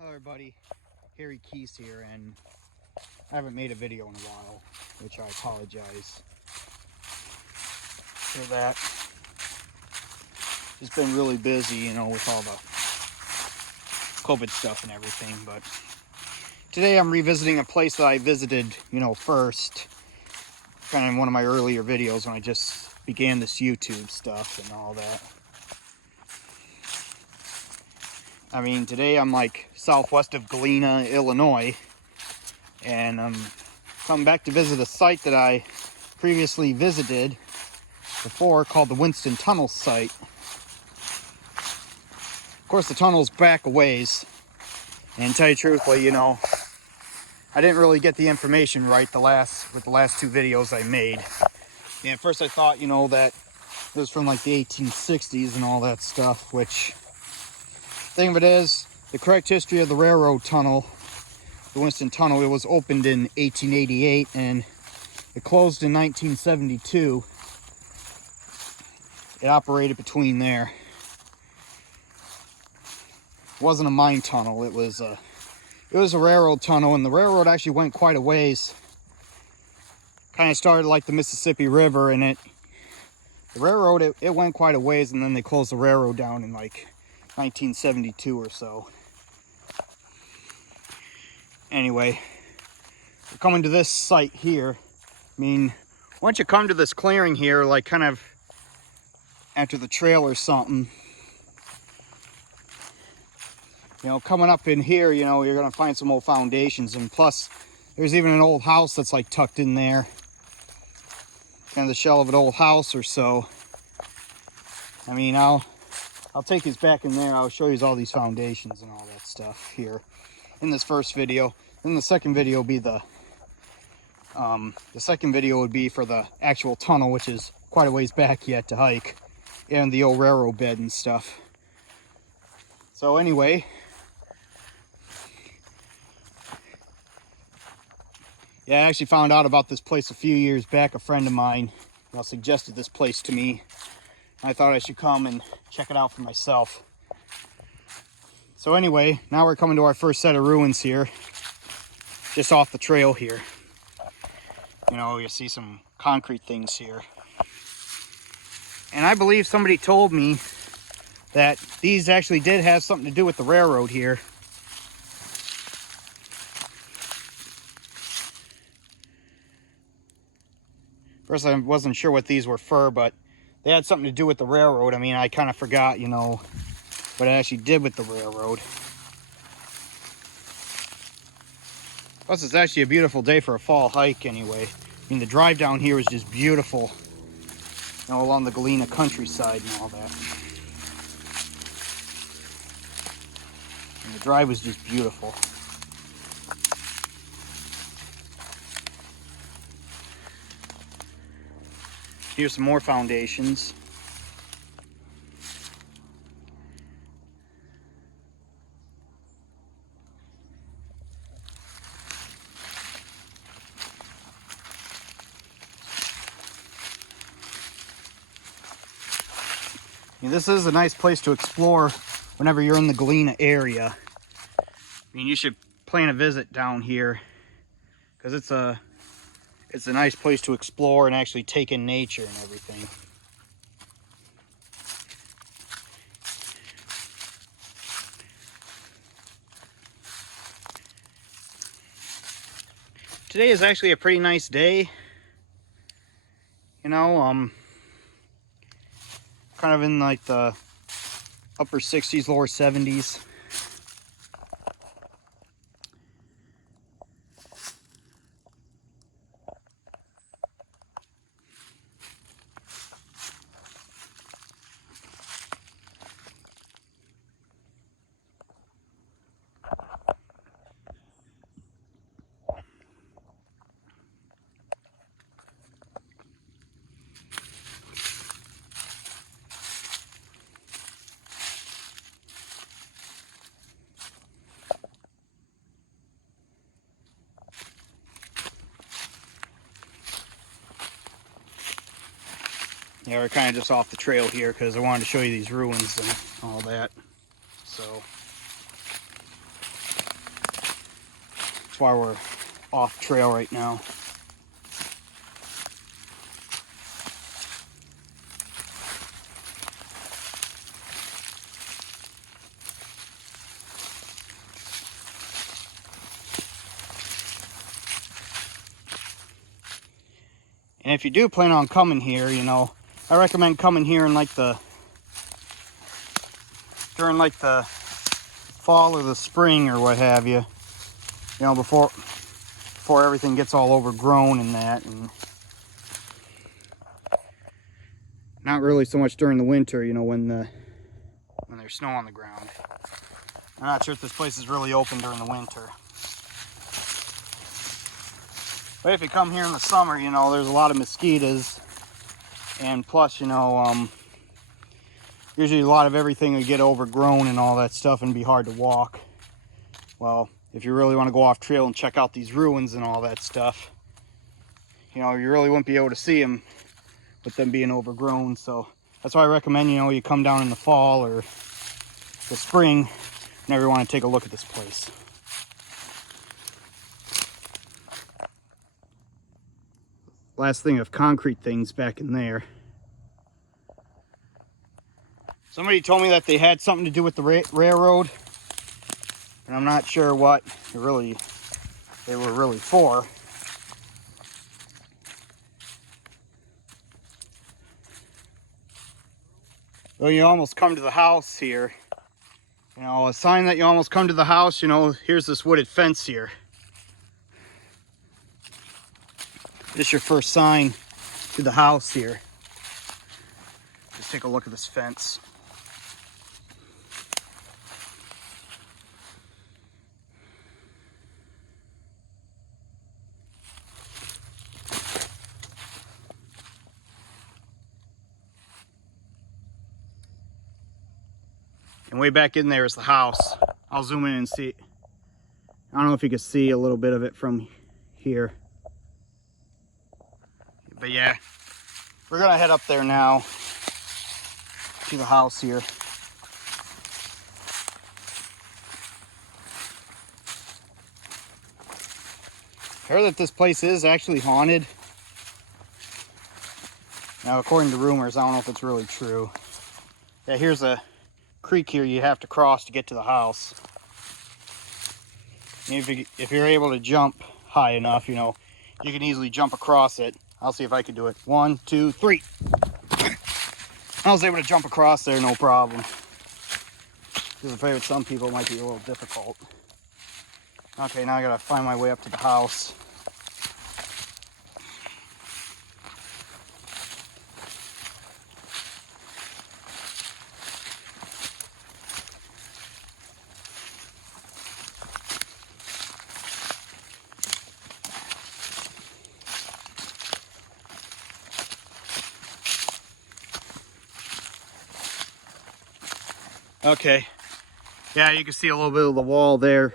Hello everybody, Harry Keys here, and I haven't made a video in a while, which I apologize for that. Just been really busy, you know, with all the COVID stuff and everything, but today I'm revisiting a place that I visited, you know, first, kind of in one of my earlier videos when I just began this YouTube stuff and all that. I mean, today I'm like southwest of Galena, Illinois, and I'm coming back to visit a site that I previously visited before called the Winston Tunnel site. Of course, the tunnel's back a ways, and to tell you truthfully, you know, I didn't really get the information right with the last two videos I made. And at first I thought, you know, that it was from like the 1860s and all that stuff, which thing of it is, the correct history of the railroad tunnel, the Winston Tunnel, it was opened in 1888 and it closed in 1972. It operated between there. It wasn't a mine tunnel, it was a railroad tunnel, and the railroad actually went quite a ways. Kind of started like the Mississippi River, and the railroad it went quite a ways, and then they closed the railroad down in like 1972 or so. Anyway, we're coming to this site here. I mean, once you come to this clearing here, like kind of after the trail or something, you know, coming up in here, you know, you're gonna find some old foundations, and plus there's even an old house that's like tucked in there, kind of the shell of an old house or so. I mean, I'll take you back in there. I'll show you all these foundations and all that stuff here in this first video. Then the second video will be the second video would be for the actual tunnel, which is quite a ways back yet to hike, and the old railroad bed and stuff. So anyway, yeah, I actually found out about this place a few years back. A friend of mine, you know, suggested this place to me. I thought I should come and check it out for myself. So anyway, now we're coming to our first set of ruins here, just off the trail here. You know, you see some concrete things here. And I believe somebody told me that these actually did have something to do with the railroad here. First, I wasn't sure what these were for, but they had something to do with the railroad. I mean, I kind of forgot, you know, what it actually did with the railroad. Plus, it's actually a beautiful day for a fall hike anyway. I mean, the drive down here is just beautiful, you know, along the Galena countryside and all that. And the drive was just beautiful. Here's some more foundations. This is a nice place to explore whenever you're in the Galena area. I mean, you should plan a visit down here, because it's a nice place to explore and actually take in nature and everything. Today is actually a pretty nice day. You know, kind of in like the upper 60s, lower 70s. Yeah, we're kind of just off the trail here because I wanted to show you these ruins and all that. So That's why we're off trail right now. And if you do plan on coming here, you know, I recommend coming here in like during like the fall or the spring or what have you. You know, before everything gets all overgrown and that, and not really so much during the winter, you know, when there's snow on the ground. I'm not sure if this place is really open during the winter. But if you come here in the summer, you know, there's a lot of mosquitoes, and plus, you know, usually a lot of everything would get overgrown and all that stuff and be hard to walk. Well, if you really want to go off trail and check out these ruins and all that stuff, you know, you really wouldn't be able to see them with them being overgrown. So that's why I recommend, you know, you come down in the fall or the spring whenever you want to take a look at this place. Last thing of concrete things back in there. Somebody told me that they had something to do with the railroad, and I'm not sure what they were really for. Well, you almost come to the house here. You know, a sign that you almost come to the house, you know, here's this wooded fence here. This is your first sign to the house here. Just take a look at this fence. And way back in there is the house. I'll zoom in and see. I don't know if you can see a little bit of it from here. But yeah, we're gonna head up there now to the house here. I heard that this place is actually haunted. Now, according to rumors, I don't know if it's really true. Yeah, here's a creek here you have to cross to get to the house. And if you're able to jump high enough, you know, you can easily jump across it. I'll see if I can do it. 1, 2, 3. I was able to jump across there, no problem. Just afraid with some people it might be a little difficult. Okay, now I gotta find my way up to the house. Okay, yeah, you can see a little bit of the wall there.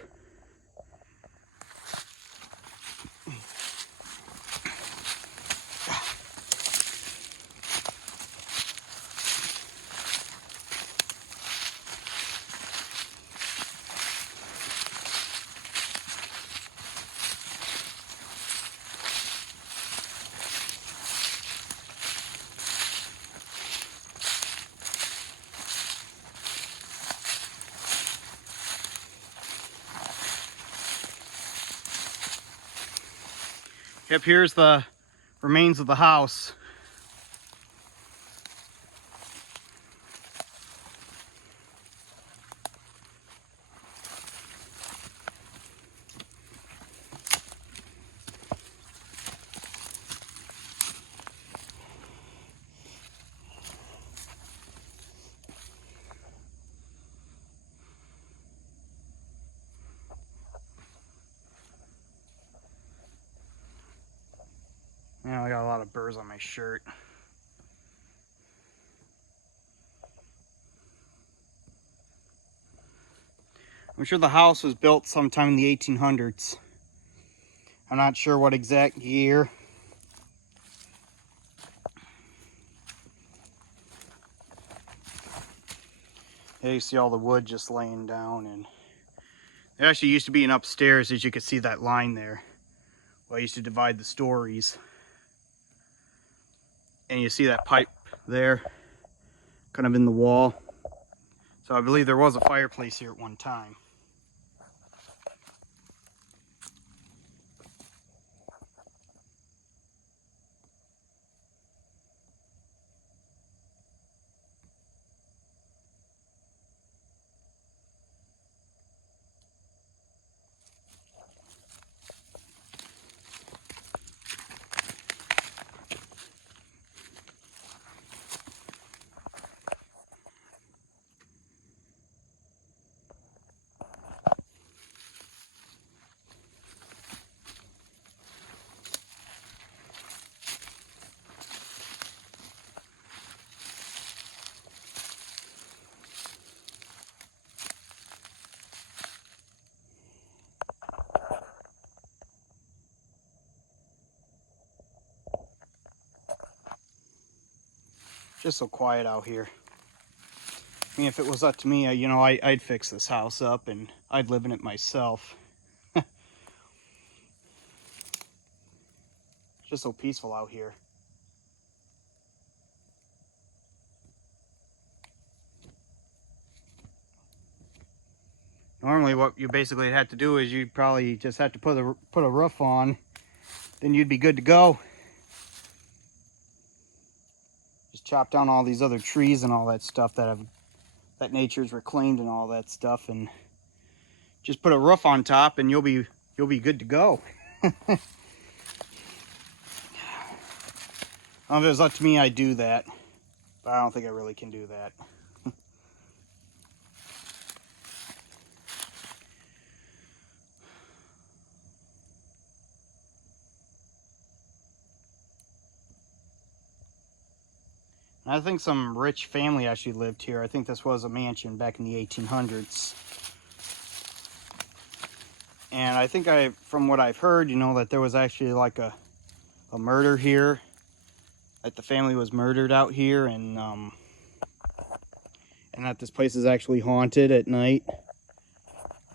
Yep, here's the remains of the house. Yeah, I got a lot of burrs on my shirt. I'm sure the house was built sometime in the 1800s. I'm not sure what exact year. There you see all the wood just laying down, and There actually used to be an upstairs, as you can see that line there. Well, I used to divide the stories. And you see that pipe there, kind of in the wall. So I believe there was a fireplace here at one time. Just so quiet out here. I mean, if it was up to me, you know, I'd fix this house up and I'd live in it myself. Just so peaceful out here. Normally what you basically had to do is you'd probably just have to put a roof on, then you'd be good to go. Just chop down all these other trees and all that stuff that nature's reclaimed and all that stuff, and just put a roof on top and you'll be good to go. If it was up to me, I'd do that, but I don't think I really can do that. I think some rich family actually lived here. I think this was a mansion back in the 1800s. And I think from what I've heard, you know, that there was actually like a murder here. That the family was murdered out here, and that this place is actually haunted at night.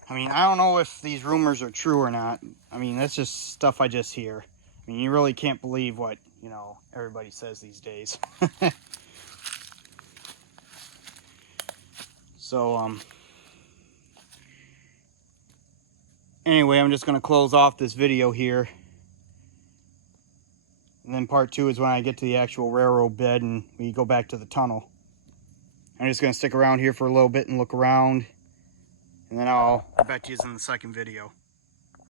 I mean, I don't know if these rumors are true or not. I mean, that's just stuff I just hear. I mean, you really can't believe what, you know, everybody says these days. So, anyway, I'm just going to close off this video here. And then part 2 is when I get to the actual railroad bed and we go back to the tunnel. I'm just going to stick around here for a little bit and look around. And then I'll get back to you in the second video.